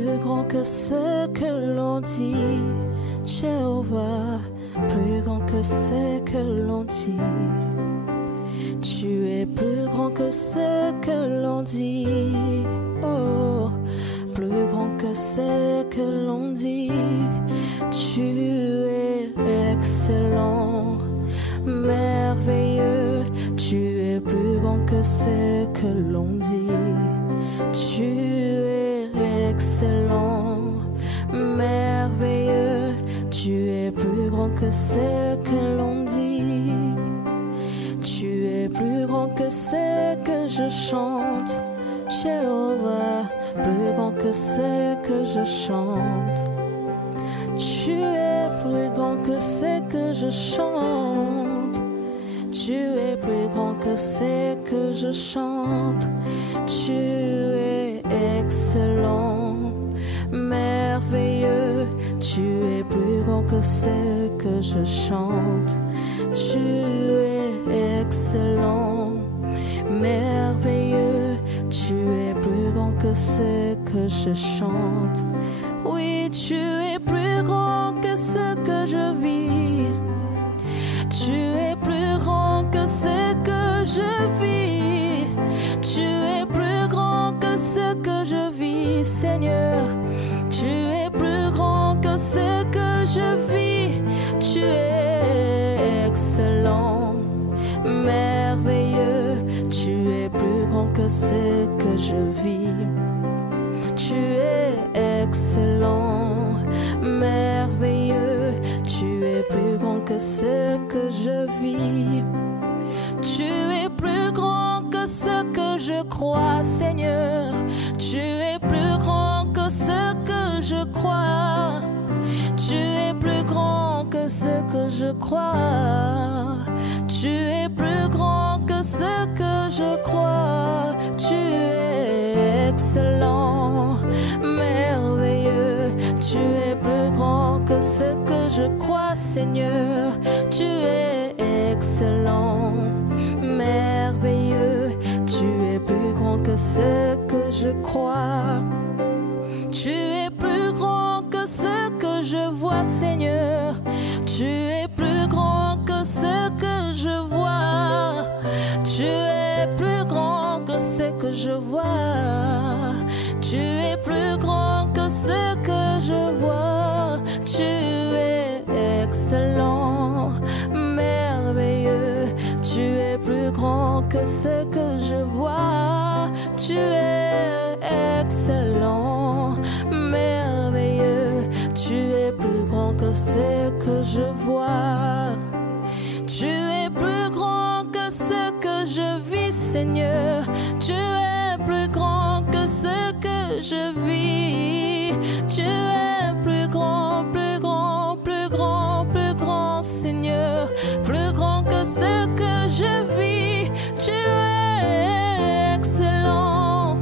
plus grand que ce que l'on dit. Jéhovah, plus grand que ce que l'on dit. Tu es plus grand que ce que l'on dit. Oh, plus grand que ce que l'on dit. Tu es excellent, merveilleux. Tu es plus grand que ce que l'on dit. Tu es excellent, merveilleux. Tu es plus grand que ce que l'on dit. Tu es plus grand que ce que je chante. Jéhovah, plus grand que ce que je chante. Tu es plus grand que ce que je chante. Tu es plus grand que ce que je chante. Tu es excellent, merveilleux. Tu es plus grand que ce que je chante. Tu es excellent, merveilleux. Tu es plus grand que ce que je chante. Oui, tu es plus grand que ce que je vis. Tu es plus grand que ce que je vis. Tu es plus grand que ce que je vis, Seigneur. Tu es plus grand que ce que je vis. Tu es excellent, merveilleux. Tu es plus grand que ce que je vis. Tu es excellent, merveilleux. Tu es plus grand que ce que je vis. Tu es plus grand que ce que je crois, Seigneur. Tu es plus grand que ce que je crois. Tu es plus grand que ce que je crois. Tu es plus grand que ce que je crois. Tu es excellent, merveilleux. Tu es plus grand que ce que je crois, Seigneur. Tu es excellent, merveilleux. Tu es plus grand que ce que je crois. Tu es plus grand que ce que je vois, Seigneur. Tu es plus grand que ce que je vois. Tu es plus grand que ce que je vois. Tu es plus grand que ce que je vois. Tu es excellent, merveilleux. Tu es plus grand que ce que je vois. Tu es excellent, merveilleux. Tu es plus grand que ce que je vois. Tu es plus grand que ce que je vis, Seigneur. Tu es plus grand que ce que je vis. Tu es plus grand, plus grand, plus grand, plus grand, Seigneur. Plus grand que ce que je vis. Tu es excellent,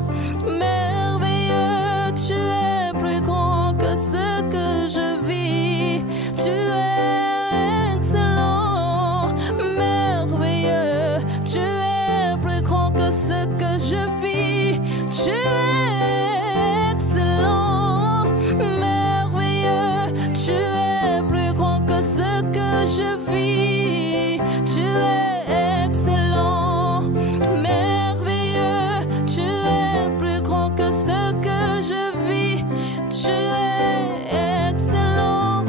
merveilleux. Tu es plus grand que ce que je vis. Tu es excellent, merveilleux. Tu es plus grand que ce que je vis. Tu es excellent, merveilleux. Tu es plus grand que ce que je vis. Tu es excellent, merveilleux. Tu es plus grand que ce que je vis. Tu es excellent,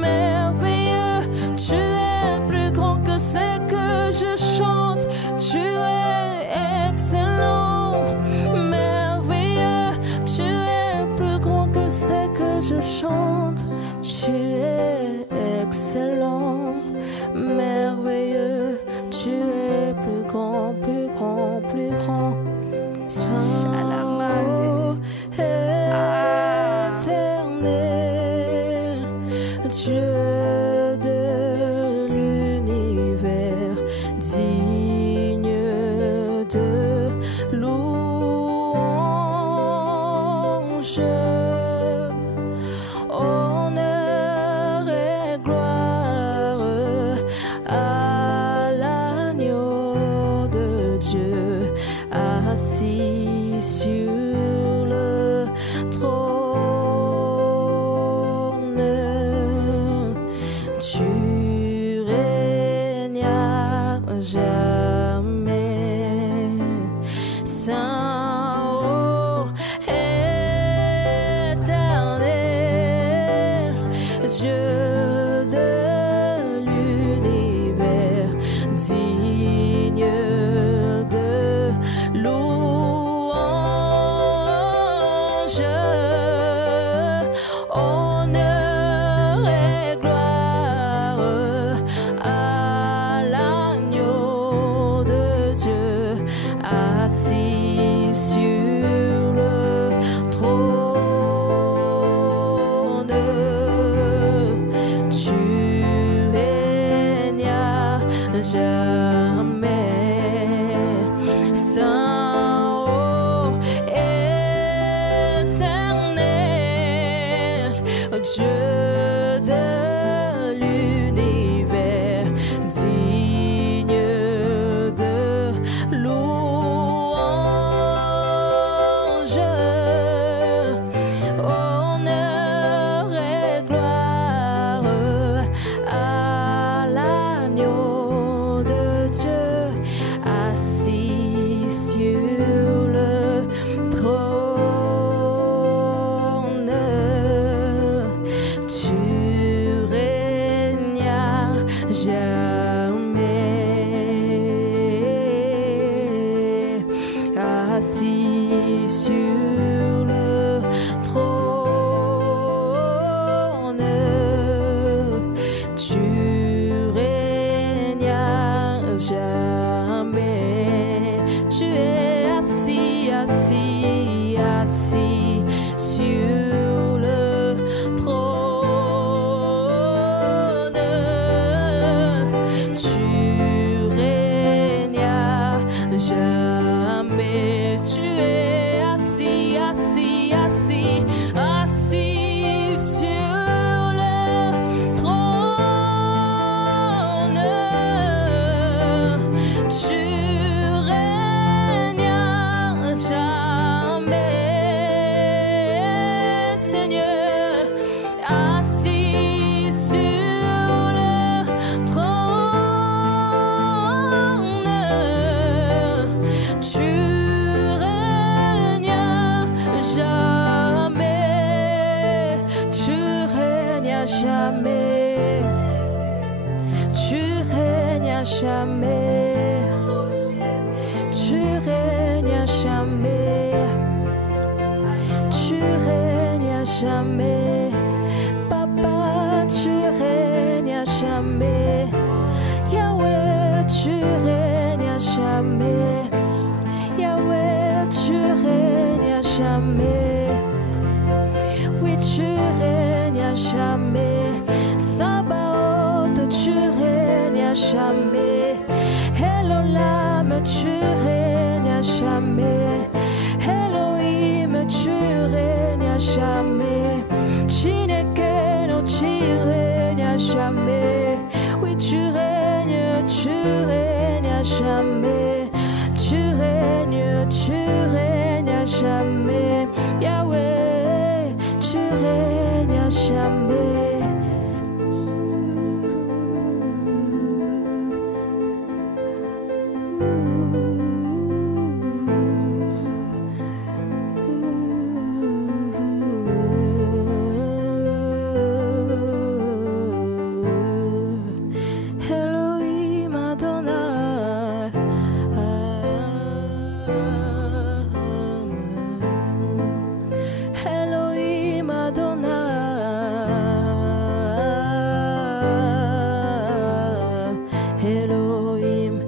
merveilleux. Tu es plus grand que ce que je chante. Tu es excellent, merveilleux. Tu es plus grand que ce que je chante. Tu es excellent, merveilleux. Tu es plus grand, plus grand, plus grand. Saint, éternel, Dieu de l'univers, digne de louange. On Elohim,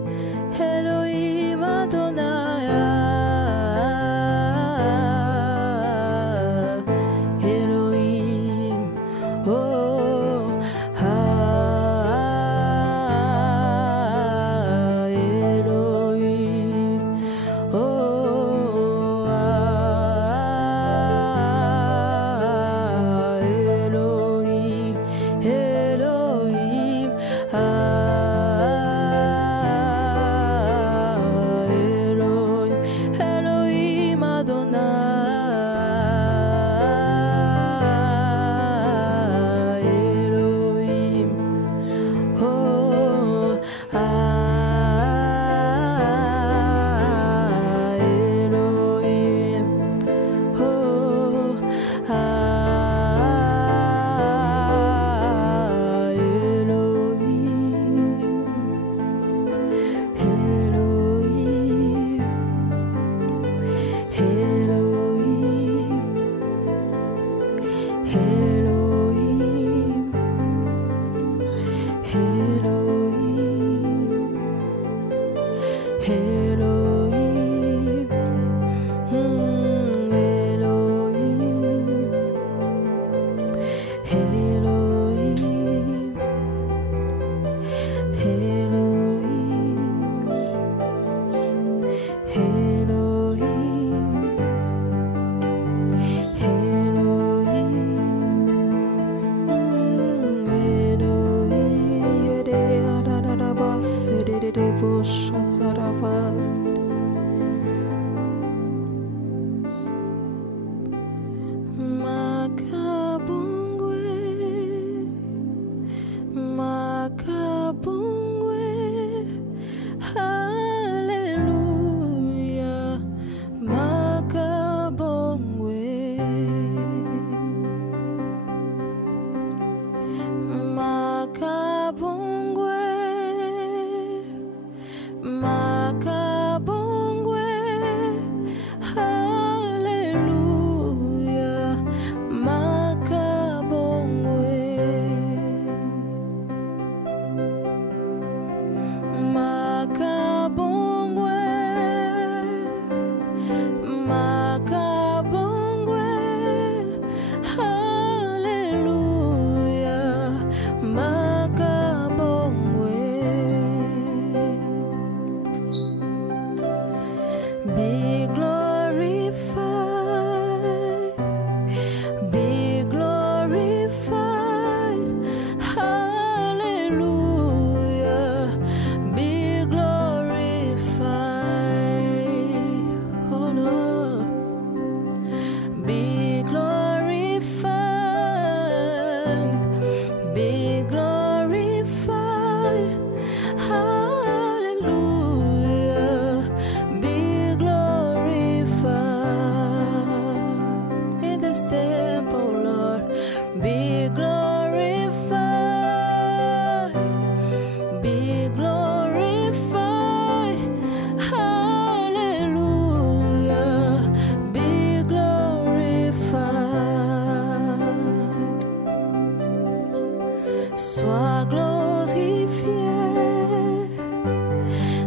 Sois glorifié,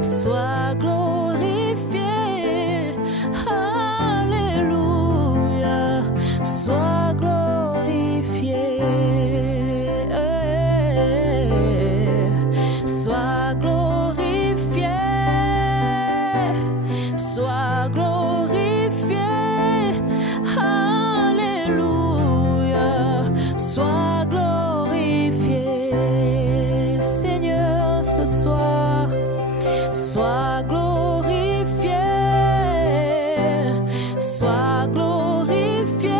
sois glorifié, Alléluia, sois glorifié, sois glorifié, sois glorifié, Alléluia, sois glorifié, Seigneur, ce soir, sois glorifié, sois glorifié,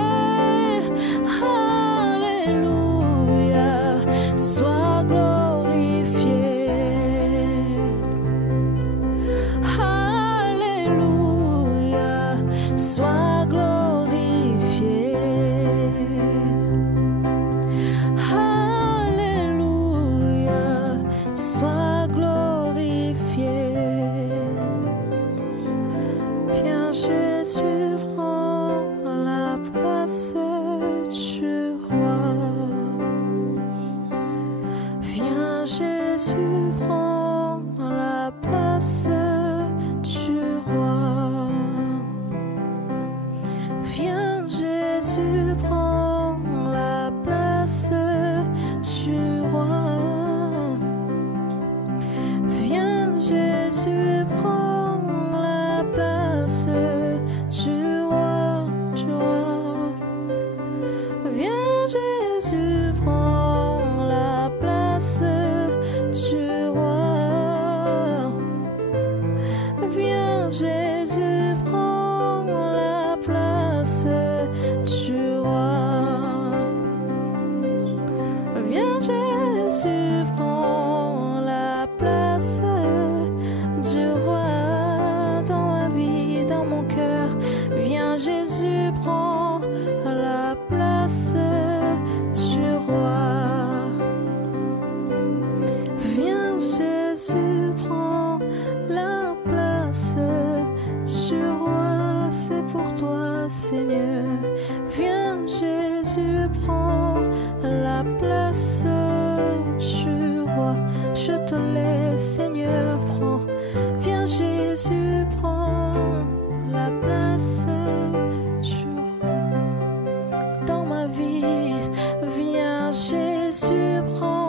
Alléluia, sois glorifié, Alléluia, sois glorifié, Alléluia, sois glorifié. Viens Jésus, prends la place du roi. Viens Jésus, prends la place du roi. Viens Jésus, prends la place du roi. Viens Jésus, prends la place du roi, du roi. Viens Jésus, prends la place du roi. Viens Jésus, prends la place du roi. Viens Jésus, prends la place du roi dans ma vie, dans mon cœur. Viens Jésus, prends la place du roi. Viens Jésus, prends la place du roi. C'est pour toi, Seigneur. Viens Jésus, prends la place du roi. Je te laisse, Seigneur, prends. Viens Jésus, prends la place du roi dans ma vie. Viens Jésus, prends